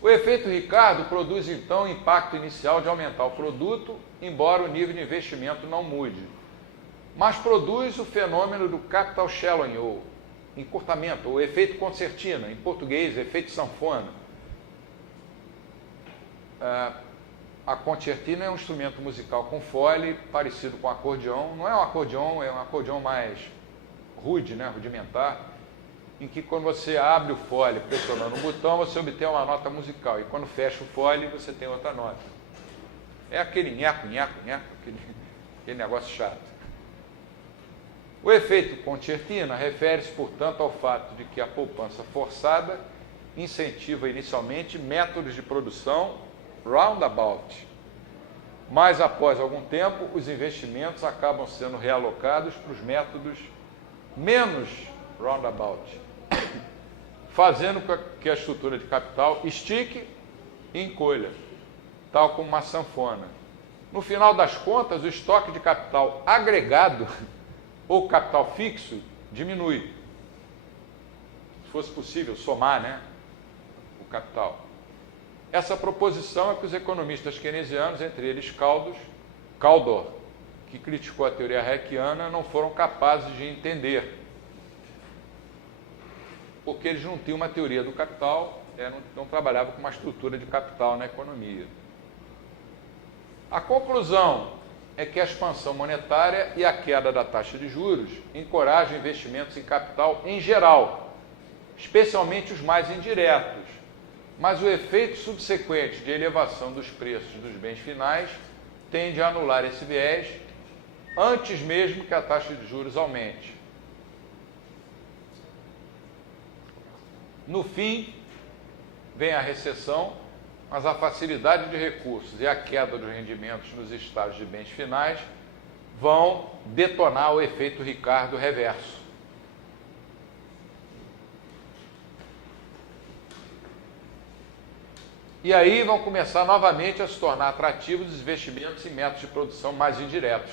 O efeito Ricardo produz, então, o impacto inicial de aumentar o produto, embora o nível de investimento não mude. Mas produz o fenômeno do capital shallowing, ou encurtamento, ou efeito concertina, em português, efeito sanfona. A concertina é um instrumento musical com fole, parecido com acordeão. Não é um acordeão, é um acordeão mais rude, né, rudimentar, em que quando você abre o fole pressionando um botão, você obtém uma nota musical, e quando fecha o fole, você tem outra nota. É aquele nheco, nheco, nheco, aquele negócio chato. O efeito concertina refere-se, portanto, ao fato de que a poupança forçada incentiva inicialmente métodos de produção roundabout, mas após algum tempo os investimentos acabam sendo realocados para os métodos menos roundabout, fazendo com que a estrutura de capital estique e encolha, tal como uma sanfona. No final das contas, o estoque de capital agregado ou capital fixo diminui. Se fosse possível somar, né, o capital. Essa proposição é que os economistas keynesianos, entre eles Caldor, que criticou a teoria Hayekiana, não foram capazes de entender, porque eles não tinham uma teoria do capital, não trabalhavam com uma estrutura de capital na economia. A conclusão é que a expansão monetária e a queda da taxa de juros encorajam investimentos em capital em geral, especialmente os mais indiretos, mas o efeito subsequente de elevação dos preços dos bens finais tende a anular esse viés antes mesmo que a taxa de juros aumente. No fim, vem a recessão, mas a facilidade de recursos e a queda dos rendimentos nos estágios de bens finais vão detonar o efeito Ricardo reverso. E aí vão começar novamente a se tornar atrativos os investimentos em métodos de produção mais indiretos.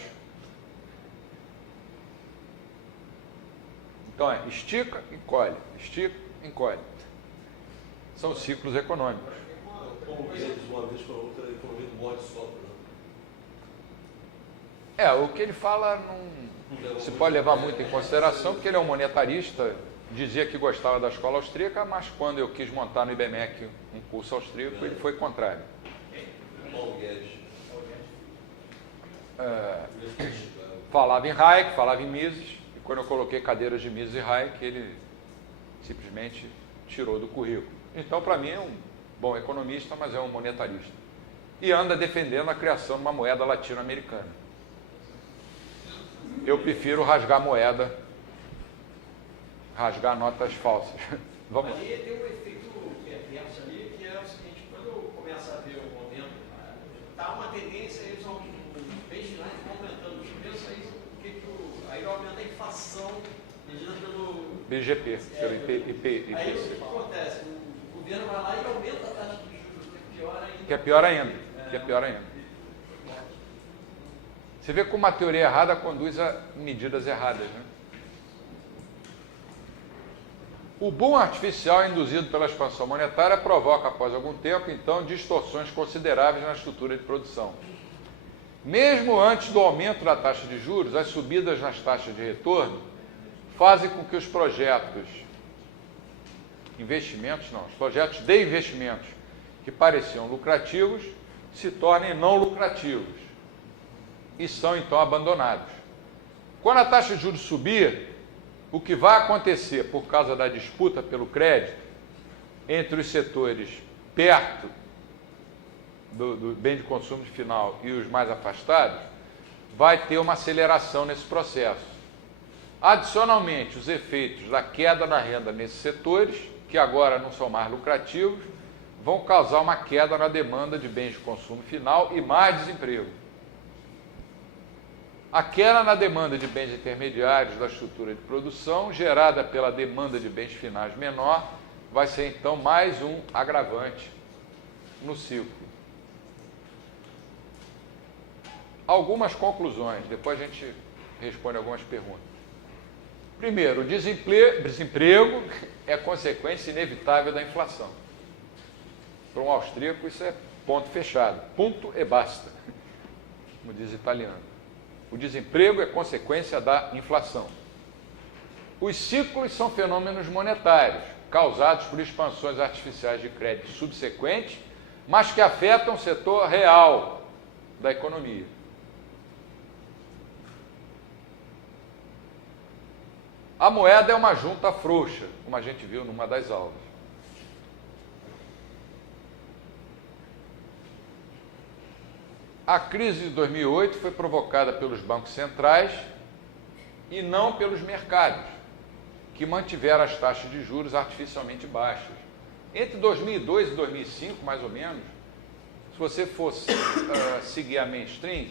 Então estica, encolhe, estica, encolhe. São ciclos econômicos. Como eles, uma vez para outra, a economia do morde sopra. O que ele fala não se pode levar muito em consideração, porque ele é um monetarista, dizia que gostava da escola austríaca, mas quando eu quis montar no IBMEC um curso austríaco, ele foi contrário. Paulo Guedes. Falava em Hayek, falava em Mises, e quando eu coloquei cadeiras de Mises e Hayek, ele simplesmente tirou do currículo. Então, para mim, é um bom economista, mas é um monetarista. E anda defendendo a criação de uma moeda latino-americana. Eu prefiro rasgar moeda, rasgar notas falsas. Vamos lá. Ali tem um efeito reverso ali, que é o seguinte: quando começa a ver o momento, está uma tendência, eles vão, os bens finais vão aumentando os preços, aí aumenta a inflação medida pelo BGP, pelo IPC. Aí o que acontece? O governo vai lá e aumenta a taxa de juros, Que é pior ainda. Você vê como uma teoria errada conduz a medidas erradas, né? O boom artificial induzido pela expansão monetária provoca, após algum tempo, então, distorções consideráveis na estrutura de produção. Mesmo antes do aumento da taxa de juros, as subidas nas taxas de retorno fazem com que os projetos de investimentos que pareciam lucrativos se tornem não lucrativos e são então abandonados. Quando a taxa de juros subir, o que vai acontecer por causa da disputa pelo crédito entre os setores perto do bem de consumo de final e os mais afastados, vai ter uma aceleração nesse processo. Adicionalmente, os efeitos da queda na renda nesses setores, que agora não são mais lucrativos, vão causar uma queda na demanda de bens de consumo final e mais desemprego. A queda na demanda de bens intermediários da estrutura de produção, gerada pela demanda de bens finais menor, vai ser então mais um agravante no ciclo. Algumas conclusões, depois a gente responde algumas perguntas. Primeiro, o desemprego é consequência inevitável da inflação. Para um austríaco, isso é ponto fechado. Punto e basta, como diz o italiano. O desemprego é consequência da inflação. Os ciclos são fenômenos monetários, causados por expansões artificiais de crédito subsequentes, mas que afetam o setor real da economia. A moeda é uma junta frouxa, como a gente viu numa das aulas. A crise de 2008 foi provocada pelos bancos centrais e não pelos mercados, que mantiveram as taxas de juros artificialmente baixas. Entre 2002 e 2005, mais ou menos, se você fosse seguir a mainstream,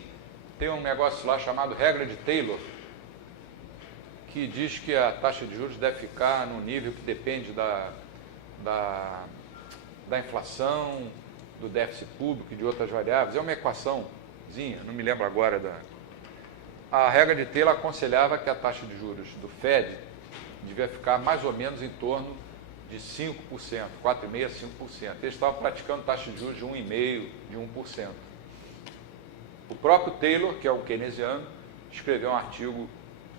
tem um negócio lá chamado regra de Taylor, que diz que a taxa de juros deve ficar no nível que depende da inflação, do déficit público e de outras variáveis. É uma equaçãozinha, não me lembro agora da... A regra de Taylor aconselhava que a taxa de juros do Fed devia ficar mais ou menos em torno de 5%, 4,5% a 5%. Eles estavam praticando taxa de juros de 1,5%, de 1%. O próprio Taylor, que é um keynesiano, escreveu um artigo,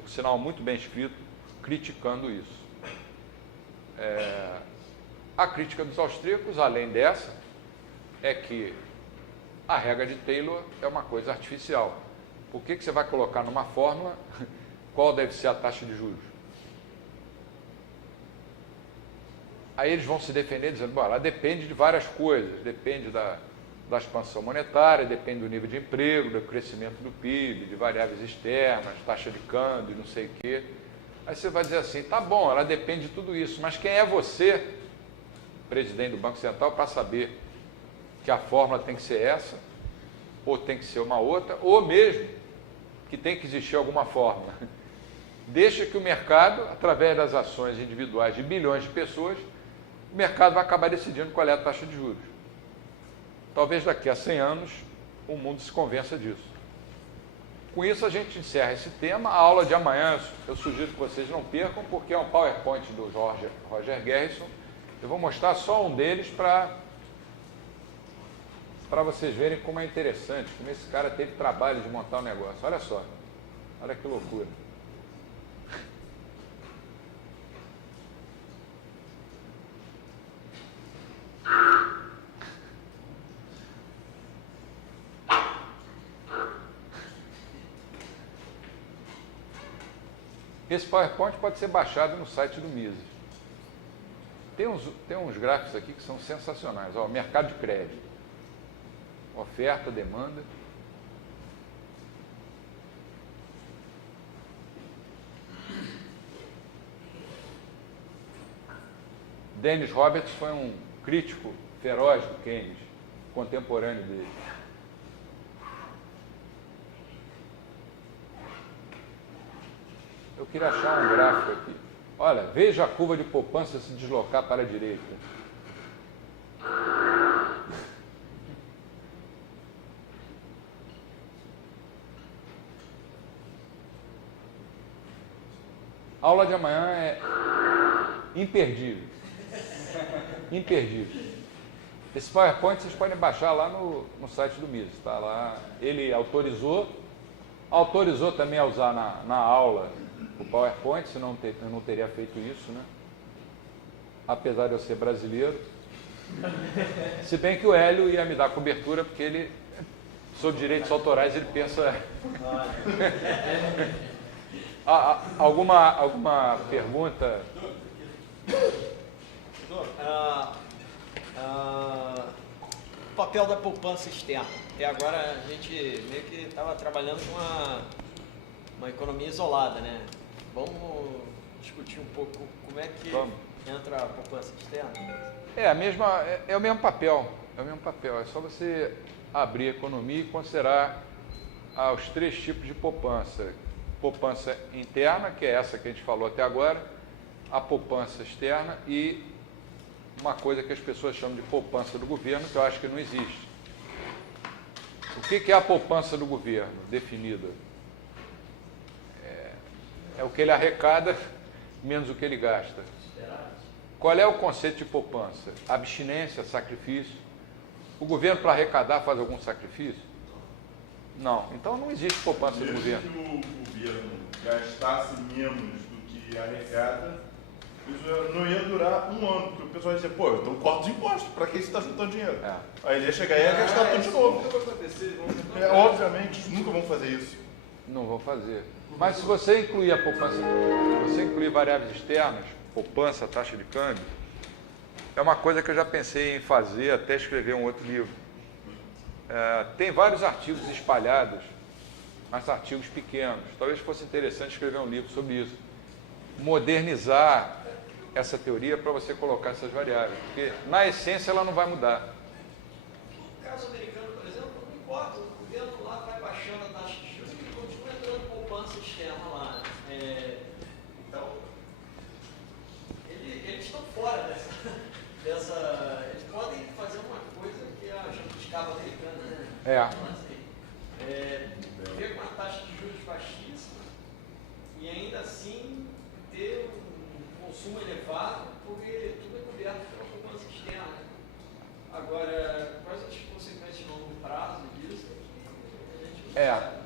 por sinal muito bem escrito, criticando isso. A crítica dos austríacos, além dessa, é que a regra de Taylor é uma coisa artificial. Por que você vai colocar numa fórmula qual deve ser a taxa de juros? Aí eles vão se defender dizendo, bom, ela depende de várias coisas, depende da expansão monetária, depende do nível de emprego, do crescimento do PIB, de variáveis externas, taxa de câmbio, não sei o quê. Aí você vai dizer assim, tá bom, ela depende de tudo isso, mas quem é você, presidente do Banco Central, para saber que a fórmula tem que ser essa, ou tem que ser uma outra, ou mesmo que tem que existir alguma fórmula? Deixa que o mercado, através das ações individuais de bilhões de pessoas, o mercado vai acabar decidindo qual é a taxa de juros. Talvez daqui a 100 anos o mundo se convença disso. Com isso a gente encerra esse tema. A aula de amanhã eu sugiro que vocês não percam, porque é um PowerPoint do Roger Garrison. Eu vou mostrar só um deles para vocês verem como é interessante, como esse cara teve trabalho de montar o negócio. Olha só, olha que loucura. Esse PowerPoint pode ser baixado no site do Mises. Tem uns gráficos aqui que são sensacionais. Ó, mercado de crédito. Oferta, demanda. Dennis Roberts foi um crítico feroz do Keynes, contemporâneo dele. Eu queria achar um gráfico aqui. Olha, veja a curva de poupança se deslocar para a direita. A aula de amanhã é imperdível. Imperdível. Esse PowerPoint vocês podem baixar lá no site do Mises. Tá lá. Ele autorizou também a usar na aula o PowerPoint, senão eu não teria feito isso, né? Apesar de eu ser brasileiro. Se bem que o Hélio ia me dar cobertura, porque ele, sobre direitos autorais, ele pensa... Alguma pergunta? O papel da poupança externa. Até agora a gente meio que estava trabalhando com uma economia isolada, né? Vamos discutir um pouco como é que entra a poupança externa? É o mesmo papel. É só você abrir a economia e considerar os 3 tipos de poupança. Poupança interna, que é essa que a gente falou até agora, a poupança externa e uma coisa que as pessoas chamam de poupança do governo, que eu acho que não existe. O que é a poupança do governo definida? É o que ele arrecada menos o que ele gasta. Qual é o conceito de poupança? Abstinência, sacrifício. O governo, para arrecadar, faz algum sacrifício? Não. Então não existe poupança do governo. Se o governo gastasse menos do que arrecada, isso não ia durar um ano, porque o pessoal ia dizer, pô, então corta os impostos, para que você está juntando dinheiro? É. Aí ele ia chegar e ia gastar tudo de novo. Nunca vai acontecer, Obviamente, nunca vão fazer isso. Não vou fazer. Mas se você incluir a poupança, se você incluir variáveis externas, poupança, taxa de câmbio, é uma coisa que eu já pensei em fazer, até escrever um outro livro. Tem vários artigos espalhados, mas artigos pequenos. Talvez fosse interessante escrever um livro sobre isso. Modernizar essa teoria para você colocar essas variáveis, porque na essência ela não vai mudar. No caso americano, por exemplo, não importa, o governo lá vai baixando a taxa de juros e continua entrando poupança externa lá. Então, eles estão fora dessa. Eles podem fazer uma coisa que é a jabuticaba americana, né? Então, assim, ver com uma taxa de juros baixíssima e ainda assim ter um consumo elevado, porque tudo é coberto pela poupança externa. Agora, quais as consequências de longo prazo disso? A gente não sabe.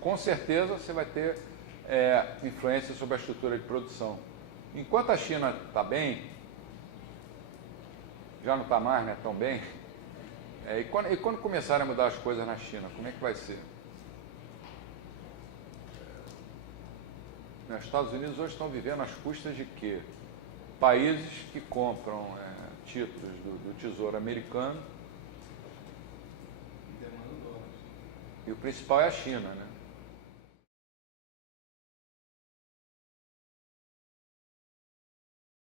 Com certeza você vai ter influência sobre a estrutura de produção. Enquanto a China está bem, já não está mais, né, tão bem, e quando começarem a mudar as coisas na China, como é que vai ser? Os Estados Unidos hoje estão vivendo às custas de quê? Países que compram títulos do Tesouro Americano, e o principal é a China, né?